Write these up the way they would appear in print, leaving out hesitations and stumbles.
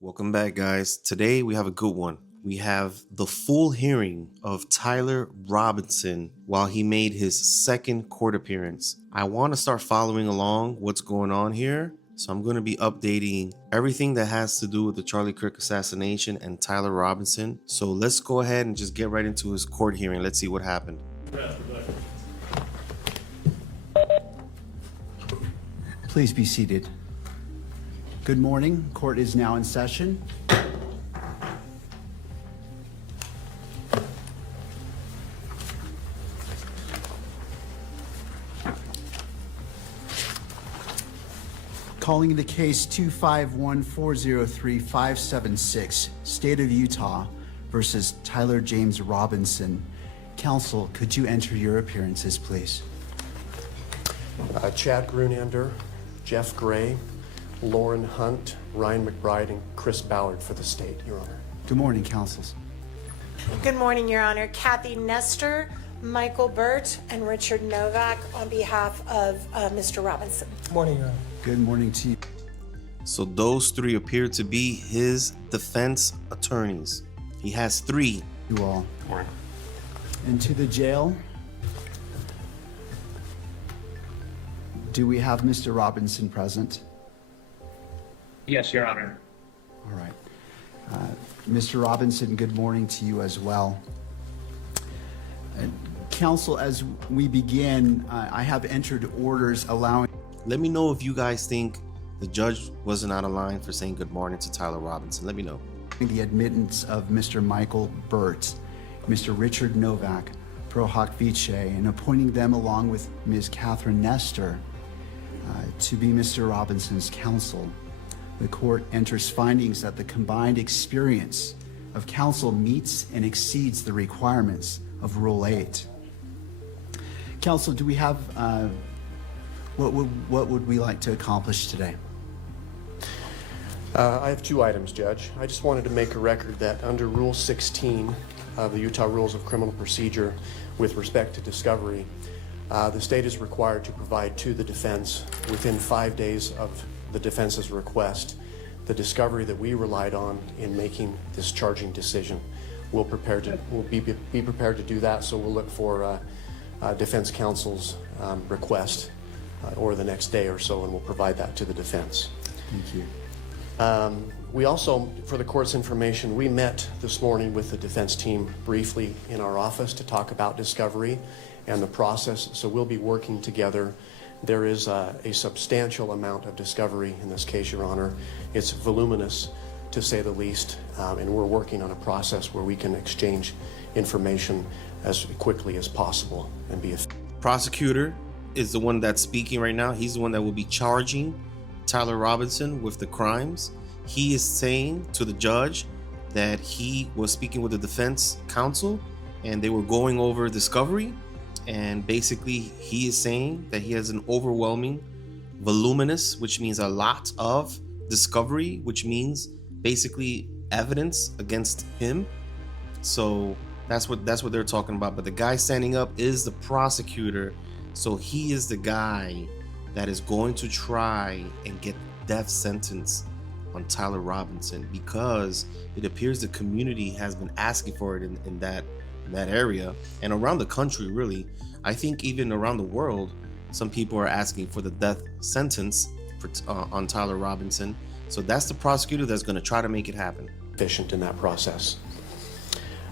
Welcome back, guys. Today we have a good one. We have the full hearing of Tyler Robinson while he made his second court appearance. I want to start following along what's going on here. So I'm going to be updating everything that has to do with the Charlie Kirk assassination and Tyler Robinson. So let's go ahead and just get right into his court hearing. Let's see what happened. Please be seated. Good morning. Court is now in session. Calling the case 251403576, State of Utah versus Tyler James Robinson. Counsel, could you enter your appearances, please? Chad Grunander, Jeff Gray, Lauren Hunt, Ryan McBride, and Chris Ballard for the state, Your Honor. Good morning, counsels. Good morning, Your Honor. Kathy Nestor, Michael Burt, and Richard Novak on behalf of Mr. Robinson. Good morning, Your Honor. Good morning to you. So those three appear to be his defense attorneys. He has three. You all. Good morning. And to the jail. Do we have Mr. Robinson present? Yes, Your Honor. All right. Mr. Robinson, good morning to you as well. Counsel, as we begin, I have entered orders allowing... Let me know if you guys think the judge wasn't out of line for saying good morning to Tyler Robinson. Let me know. The admittance of Mr. Michael Burt, Mr. Richard Novak, pro hoc vice, and appointing them along with Ms. Catherine Nestor to be Mr. Robinson's counsel. The court enters findings that the combined experience of counsel meets and exceeds the requirements of Rule 8. Counsel, do we have, what would we like to accomplish today? I have two items, Judge. I just wanted to make a record that under Rule 16 of the Utah Rules of Criminal Procedure with respect to discovery, the state is required to provide to the defense within 5 days of the defense's request the discovery that we relied on in making this charging decision. We'll be prepared to do that, so we'll look for defense counsel's request or the next day or so, and we'll provide that to the defense. Thank you. We also, for the court's information, we met this morning with the defense team briefly in our office to talk about discovery and the process, so we'll be working together. There is a substantial amount of discovery in this case, Your Honor. It's voluminous, to say the least, and we're working on a process where we can exchange information as quickly as possible and be effective. Prosecutor is the one that's speaking right now. He's the one that will be charging Tyler Robinson with the crimes. He is saying to the judge that he was speaking with the defense counsel and they were going over discovery. And basically, he is saying that he has an overwhelming, voluminous, which means a lot of discovery, which means basically evidence against him. So that's what they're talking about. But the guy standing up is the prosecutor. So he is the guy that is going to try and get death sentence on Tyler Robinson, because it appears the community has been asking for it in that area and around the country, really. I think even around the world, some people are asking for the death sentence on Tyler Robinson. So that's the prosecutor that's going to try to make it happen. Efficient in that process.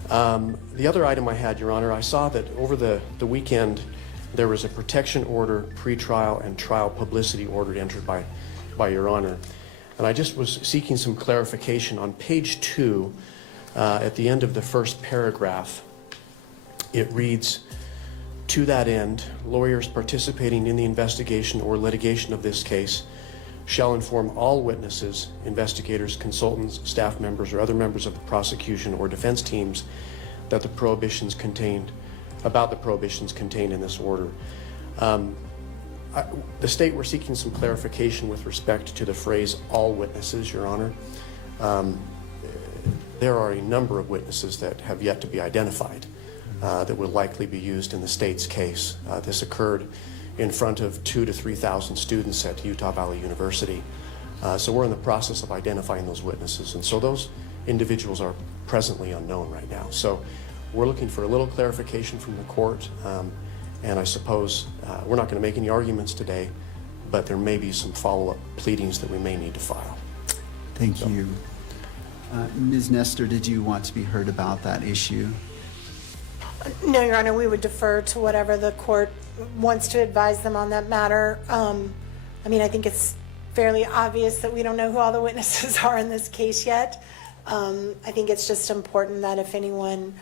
The other item I had, Your Honor, I saw that over the weekend there was a protection order, pretrial and trial publicity order entered by Your Honor. And I just was seeking some clarification. On page 2, at the end of the first paragraph, it reads, "To that end, lawyers participating in the investigation or litigation of this case shall inform all witnesses, investigators, consultants, staff members, or other members of the prosecution or defense teams about the prohibitions contained in this order." The state were seeking some clarification with respect to the phrase "all witnesses," Your Honor. There are a number of witnesses that have yet to be identified that will likely be used in the state's case. This occurred in front of 2,000 to 3,000 students at Utah Valley University. So we're in the process of identifying those witnesses. And so those individuals are presently unknown right now. So we're looking for a little clarification from the court. And I suppose we're not going to make any arguments today, but there may be some follow-up pleadings that we may need to file. Thank you. Ms. Nestor, did you want to be heard about that issue? No, Your Honor, we would defer to whatever the court wants to advise them on that matter. I mean, I think it's fairly obvious that we don't know who all the witnesses are in this case yet. I think it's just important that if anyone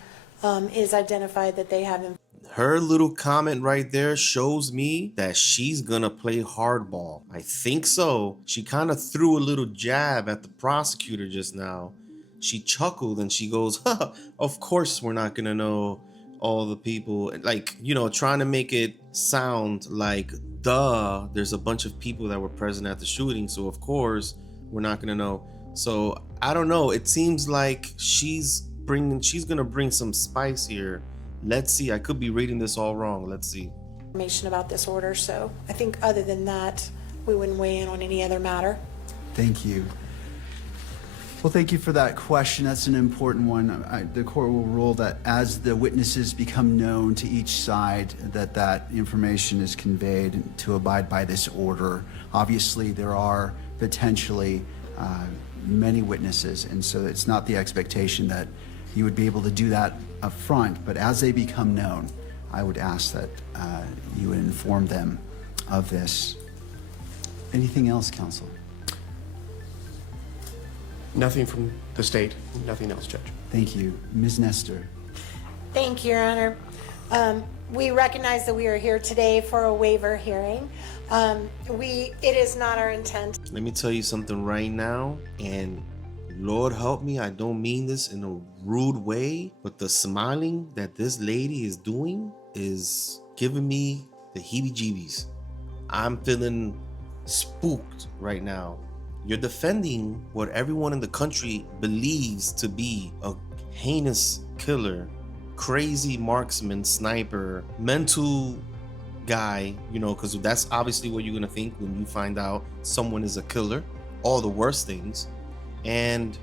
is identified, that they have Her little comment right there shows me that she's gonna play hardball. I think so. She kind of threw a little jab at the prosecutor just now. She chuckled and she goes, huh, of course we're not gonna know all the people. Like, you know, trying to make it sound like, duh, there's a bunch of people that were present at the shooting, so of course we're not gonna know. So I don't know. It seems like she's gonna bring some spice here. Let's see. I could be reading this all wrong. Let's see. information about this order, so I think other than that, we wouldn't weigh in on any other matter. Thank you. Well, thank you for that question. That's an important one. The court will rule that as the witnesses become known to each side, that information is conveyed to abide by this order. Obviously, there are potentially many witnesses, and so it's not the expectation that you would be able to do that up front, but as they become known, I would ask that you would inform them of this. Anything else, counsel? Nothing from the state, nothing else, Judge. Thank you. Ms. Nestor. Thank you, Your Honor. We recognize that we are here today for a waiver hearing. It is not our intent. Let me tell you something right now, and Lord help me, I don't mean this in a rude way, but the smiling that this lady is doing is giving me the heebie-jeebies. I'm feeling spooked right now. You're defending what everyone in the country believes to be a heinous killer, crazy marksman, sniper, mental guy, you know, because that's obviously what you're going to think when you find out someone is a killer, all the worst things. And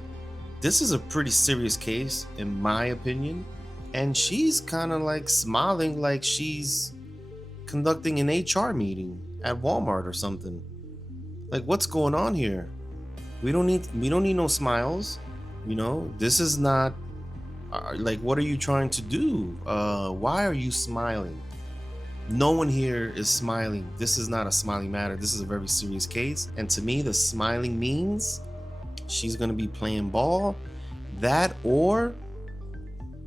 this is a pretty serious case, in my opinion. And she's kind of like smiling like she's conducting an HR meeting at Walmart or something. Like, what's going on here? We don't need no smiles. You know, this is not like, what are you trying to do? Why are you smiling? No one here is smiling. This is not a smiling matter. This is a very serious case. And to me, the smiling means she's going to be playing ball. That, or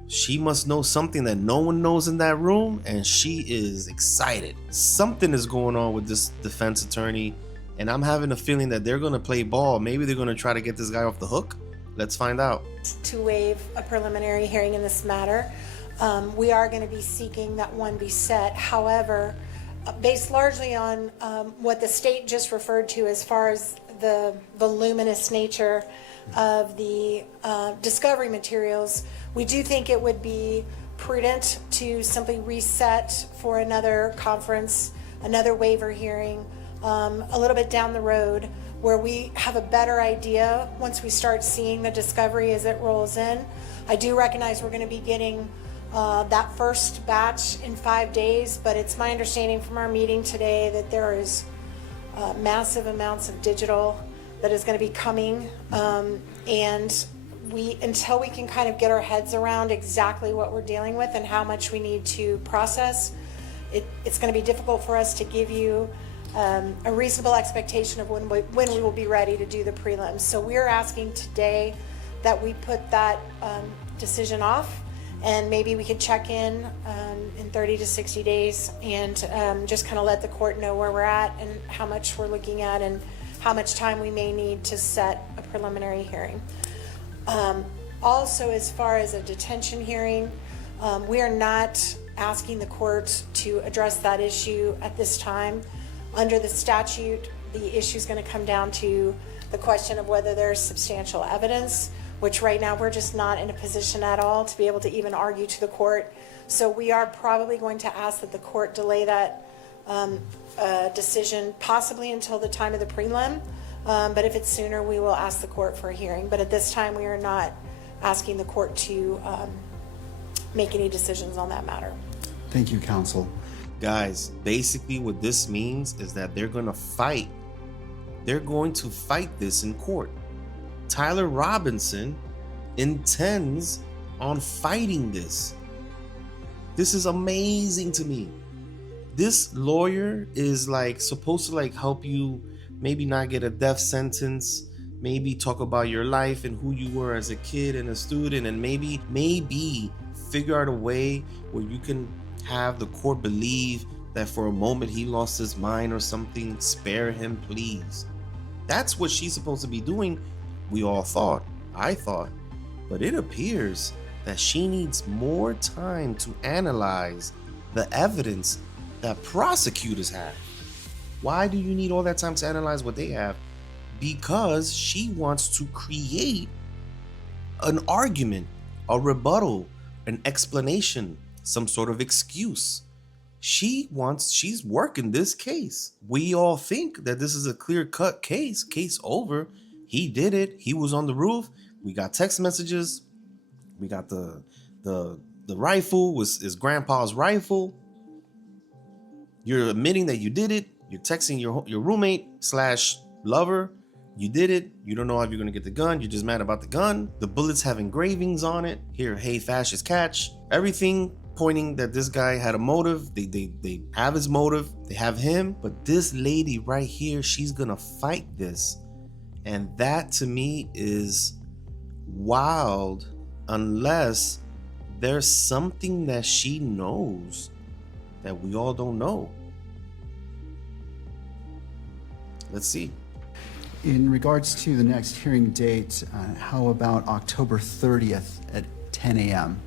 she must know something that no one knows in that room, and she is excited. Something is going on with this defense attorney, and I'm having a feeling that they're going to play ball. Maybe they're going to try to get this guy off the hook. Let's find out. To waive a preliminary hearing in this matter. We are going to be seeking that one be set. However, based largely on what the state just referred to as far as the voluminous nature of the discovery materials, we do think it would be prudent to simply reset for another conference, another waiver hearing, a little bit down the road, where we have a better idea once we start seeing the discovery as it rolls in. I do recognize we're going to be getting that first batch in 5 days, but it's my understanding from our meeting today that there is massive amounts of digital that is going to be coming, and until we can kind of get our heads around exactly what we're dealing with and how much we need to process, it's going to be difficult for us to give you a reasonable expectation of when we will be ready to do the prelims. So we're asking today that we put that decision off, and maybe we could check in 30 to 60 days and just kind of let the court know where we're at and how much we're looking at and how much time we may need to set a preliminary hearing. Also, as far as a detention hearing, we are not asking the court to address that issue at this time. Under the statute, the issue is going to come down to the question of whether there's substantial evidence, which right now we're just not in a position at all to be able to even argue to the court. So we are probably going to ask that the court delay that decision possibly until the time of the prelim, But if it's sooner, we will ask the court for a hearing. But at this time, we are not asking the court to make any decisions on that matter. Thank you, counsel. Guys, basically what this means is that they're going to fight. They're going to fight this in court. Tyler Robinson intends on fighting this. This is amazing to me. This lawyer is like supposed to like help you maybe not get a death sentence, maybe talk about your life and who you were as a kid and a student, and maybe figure out a way where you can have the court believe that for a moment he lost his mind or something. Spare him, please. That's what she's supposed to be doing, we all thought. I thought. But it appears that she needs more time to analyze the evidence that prosecutors have. Why do you need all that time to analyze what they have? Because she wants to create an argument, a rebuttal, an explanation, some sort of excuse. She's working this case. We all think that this is a clear-cut case over. He did it. He was on the roof. We got text messages. We got the rifle was his grandpa's rifle. You're admitting that you did it. You're texting your roommate / lover. You did it. You don't know how you're gonna get the gun. You're just mad about the gun. The bullets have engravings on it. Here, hey, fascist catch. Everything pointing that this guy had a motive. They have his motive. They have him. But this lady right here, she's gonna fight this. And that to me is wild, unless there's something that she knows that we all don't know. Let's see. In regards to the next hearing date, how about October 30th at 10 a.m.?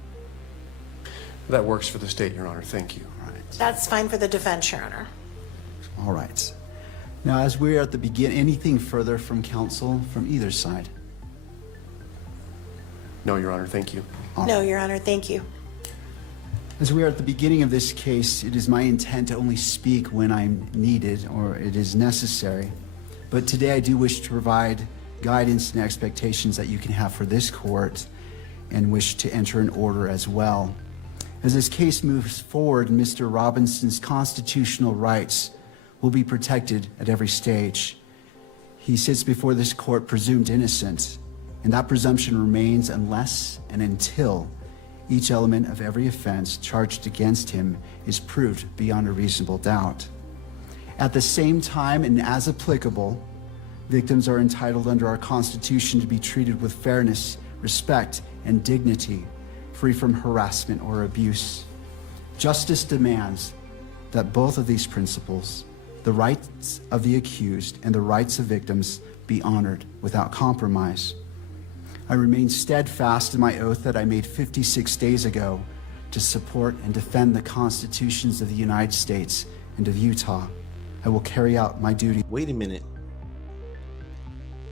That works for the state, Your Honor. Thank you. All right. That's fine for the defense, Your Honor. All right. Now, as we're at the beginning, anything further from counsel from either side? No, Your Honor. Thank you. No, Your Honor, thank you. As we are at the beginning of this case, it is my intent to only speak when I'm needed or it is necessary. But today I do wish to provide guidance and expectations that you can have for this court and wish to enter an order as well. As this case moves forward, Mr. Robinson's constitutional rights will be protected at every stage. He sits before this court presumed innocent, and that presumption remains unless and until each element of every offense charged against him is proved beyond a reasonable doubt. At the same time, and as applicable, victims are entitled under our Constitution to be treated with fairness, respect, and dignity, free from harassment or abuse. Justice demands that both of these principles, the rights of the accused and the rights of victims, be honored without compromise. I remain steadfast in my oath that I made 56 days ago to support and defend the constitutions of the United States and of Utah. I will carry out my duty. Wait a minute.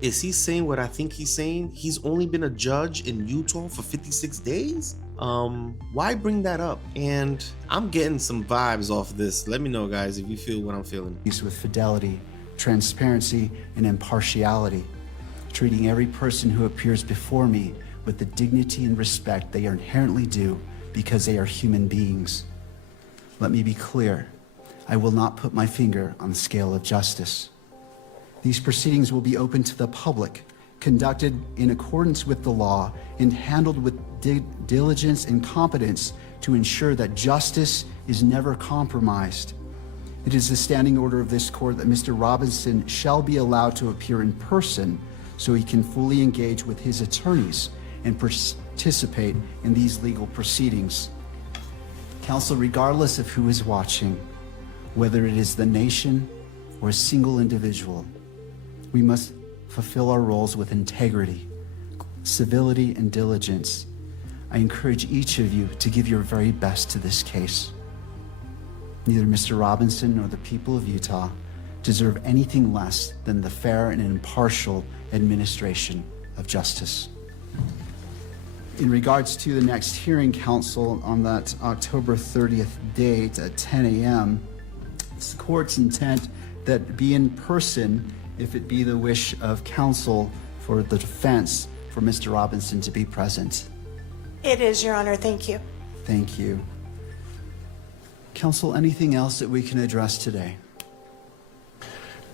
Is he saying what I think he's saying? He's only been a judge in Utah for 56 days? Why bring that up? And I'm getting some vibes off this. Let me know, guys, if you feel what I'm feeling. With fidelity, transparency, and impartiality, treating every person who appears before me with the dignity and respect they are inherently due because they are human beings. Let me be clear. I will not put my finger on the scale of justice. These proceedings will be open to the public, conducted in accordance with the law, and handled with diligence and competence to ensure that justice is never compromised. It is the standing order of this court that Mr. Robinson shall be allowed to appear in person so he can fully engage with his attorneys and participate in these legal proceedings. Counsel, regardless of who is watching, whether it is the nation or a single individual, we must fulfill our roles with integrity, civility, and diligence. I encourage each of you to give your very best to this case. Neither Mr. Robinson nor the people of Utah deserve anything less than the fair and impartial administration of justice. In regards to the next hearing, counsel, on that October 30th date at 10 a.m., it's the court's intent that be in person if it be the wish of counsel for the defense for Mr. Robinson to be present. It is, Your Honor. Thank you. Thank you. Counsel, anything else that we can address today?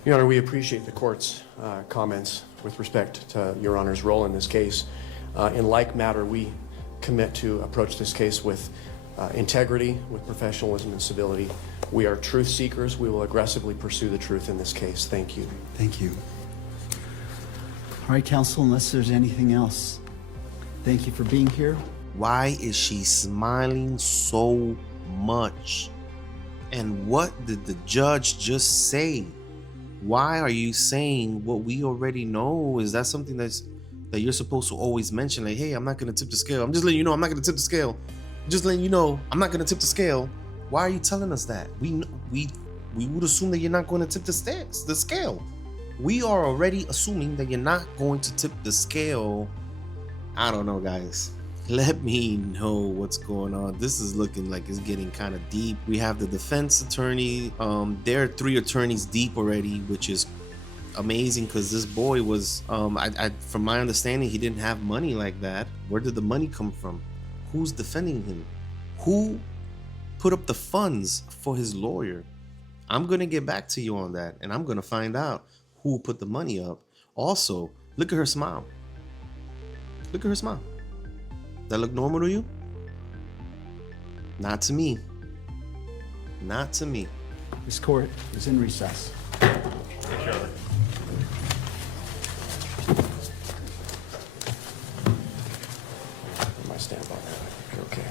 Your Honor, we appreciate the court's comments with respect to Your Honor's role in this case. In like matter, we commit to approach this case with integrity, with professionalism and civility. We are truth seekers. We will aggressively pursue the truth in this case. Thank you. Thank you. All right, counsel, unless there's anything else, thank you for being here. Why is she smiling so much? And what did the judge just say? Why are you saying what we already know? Is that something that you're supposed to always mention? Like, hey, I'm not gonna tip the scale. I'm just letting you know I'm not gonna tip the scale. Just letting you know I'm not gonna tip the scale. Why are you telling us that? We would assume that you're not going to tip the scale. We are already assuming that you're not going to tip the scale. I don't know, guys. Let me know what's going on. This is looking like it's getting kind of deep. We have the defense attorney. There are 3 attorneys deep already, which is amazing because this boy was, from my understanding, he didn't have money like that. Where did the money come from? Who's defending him? Who put up the funds for his lawyer? I'm going to get back to you on that, and I'm going to find out who put the money up. Also, look at her smile. Look at her smile. That look normal to you? Not to me. Not to me. This court is in recess. My standby. You're okay.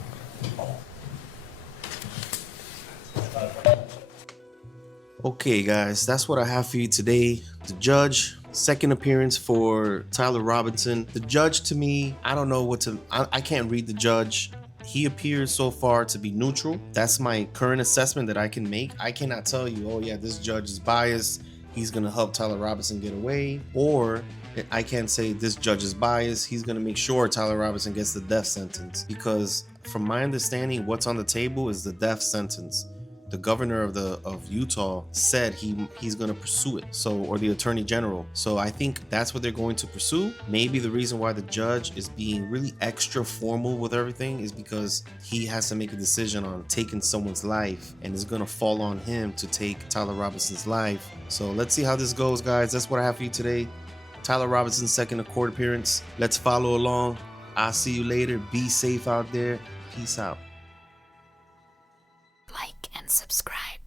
Okay, guys, that's what I have for you today. The judge, second appearance for Tyler Robinson. The judge, to me, I don't know what to, I can't read the judge. He appears so far to be neutral. That's my current assessment that I can make. I cannot tell you, oh yeah, this judge is biased, he's gonna help Tyler Robinson get away. Or I can't say this judge is biased, he's gonna make sure Tyler Robinson gets the death sentence. Because from my understanding, what's on the table is the death sentence. The governor of Utah said he's going to pursue it, or the attorney general. So I think that's what they're going to pursue. Maybe the reason why the judge is being really extra formal with everything is because he has to make a decision on taking someone's life, and it's going to fall on him to take Tyler Robinson's life. So let's see how this goes, guys. That's what I have for you today. Tyler Robinson's second court appearance. Let's follow along. I'll see you later. Be safe out there. Peace out. Like and subscribe.